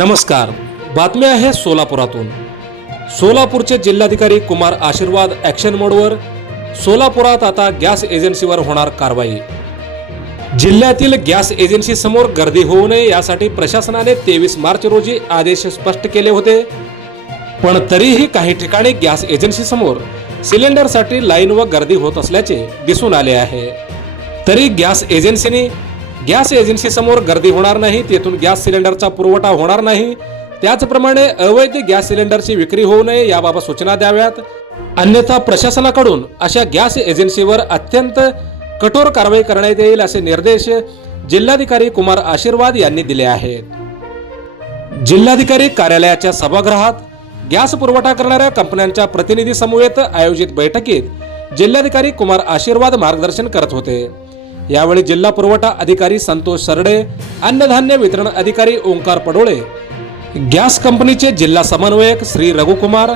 नमस्कार, बातमी आहे सोलापुरातून। सोलापूरचे जिल्हाधिकारी कुमार आशीर्वाद ॲक्शन मोडवर। सोलापुरात आता गॅस एजन्सीवर होणार कारवाई। जिल्ह्यातील गॅस एजन्सी समोर गर्दी होऊ नये यासाठी प्रशासनाने 23 मार्च रोजी आदेश स्पष्ट केले होते, पण तरीही काही ठिकाणी गॅस एजन्सी समोर सिलेंडरसाठी लाईन व गर्दी होत असल्याचे दिसून आले आहे। तरी गॅस एजन्सी समोर गर्दी होणार नाही, तेथून गॅस सिलेंडरचा पुरवठा होणार नाही। त्याचप्रमाणे अवैध गॅस सिलेंडरची विक्री होऊ नये याबाबत सूचना द्याव्यात, अन्यथा प्रशासनाकडून अशा गॅस एजन्सीवर अत्यंत कठोर कारवाई करण्यात येईल असे निर्देश जिल्हाधिकारी कुमार आशीर्वाद यांनी दिले आहेत। जिल्हाधिकारी कार्यालयाच्या सभागृहात गॅस पुरवठा करणाऱ्या कंपन्यांच्या प्रतिनिधी समवेत आयोजित बैठकीत जिल्हाधिकारी कुमार आशीर्वाद मार्गदर्शन करत होते। यावेळी जिल्हा पुरवठा अधिकारी संतोष सरडे, अन्नधान्य वितरण अधिकारी ओंकार पडोळे, गॅस कंपनीचे जिल्हा समन्वयक श्री रघुकुमार,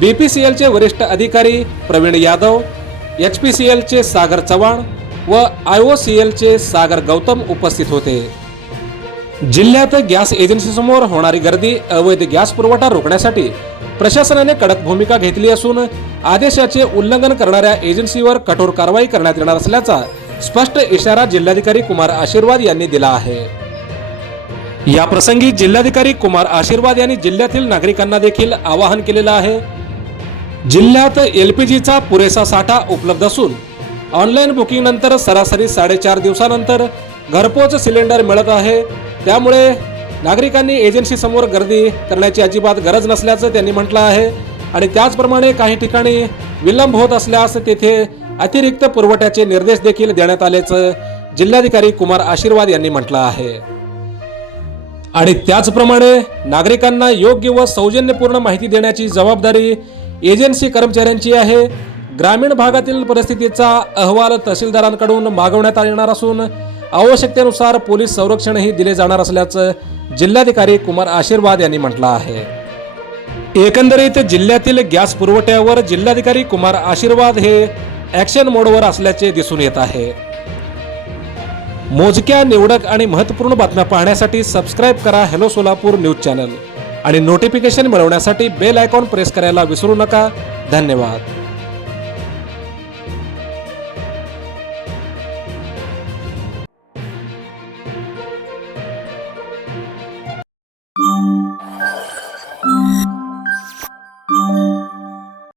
बीपीसीएलचे वरिष्ठ अधिकारी प्रवीण यादव, एचपीसीएलचे सागर चव्हाण व आयओसीएलचे सागर गौतम उपस्थित होते। जिल्ह्यात गॅस एजन्सी समोर होणारी गर्दी, अवैध गॅस पुरवठा रोखण्यासाठी प्रशासनाने कडक भूमिका घेतली असून आदेशाचे उल्लंघन करणाऱ्या एजन्सीवर कठोर कारवाई करण्यात येणार असल्याचा स्पष्ट इशारा जिल्हाधिकारी कुमार आशीर्वाद यांनी दिला आहे। या प्रसंगी जिल्हाधिकारी कुमार आशीर्वाद यांनी जिल्ह्यातील नागरिकांना देखील आवाहन केलेलं आहे। जिल्ह्यात एलपीजीचा पुरेसा साठा उपलब्ध असून ऑनलाईन बुकिंग नंतर सरासरी 4.5 दिवसानंतर घरपोच सिलेंडर मिळत आहे। त्यामुळे नागरिकांनी एजन्सी समोर गर्दी करण्याची अजिबात गरज नसल्याचं त्यांनी म्हटलं आहे आणि त्याचप्रमाणे काही ठिकाणी विलंब होत असल्यास तेथे अतिरिक्त पुरवठ्याचे निर्देश देखील देण्यात आल्याचं जिल्हाधिकारी कुमार आशीर्वाद यांनी म्हटलं आहे। आणि त्याचप्रमाणे नागरिकांना योग्य व सौजन्यपूर्ण माहिती देण्याची जबाबदारी एजन्सी कर्मचाऱ्यांची आहे। ग्रामीण भागातील परिस्थितीचा अहवाल तहसीलदारांकडून मागवण्यात येणार असून आवश्यकतेनुसार पोलीस संरक्षणही दिले जाणार असल्याचं जिल्हाधिकारी कुमार आशीर्वाद यांनी म्हटलं आहे। एकंदरीत जिल्ह्यातील गॅस पुरवठ्यावर जिल्हाधिकारी कुमार आशीर्वाद हे ॲक्शन मोडवर असल्याचे दिसून येत आहे। मोजक्या, निवडक आणि महत्त्वपूर्ण बातम्या पाहण्यासाठी सबस्क्राईब करा हेलो सोलापूर न्यूज चॅनल आणि नोटिफिकेशन मिळवण्यासाठी बेल आयकॉन प्रेस करायला विसरू नका। धन्यवाद।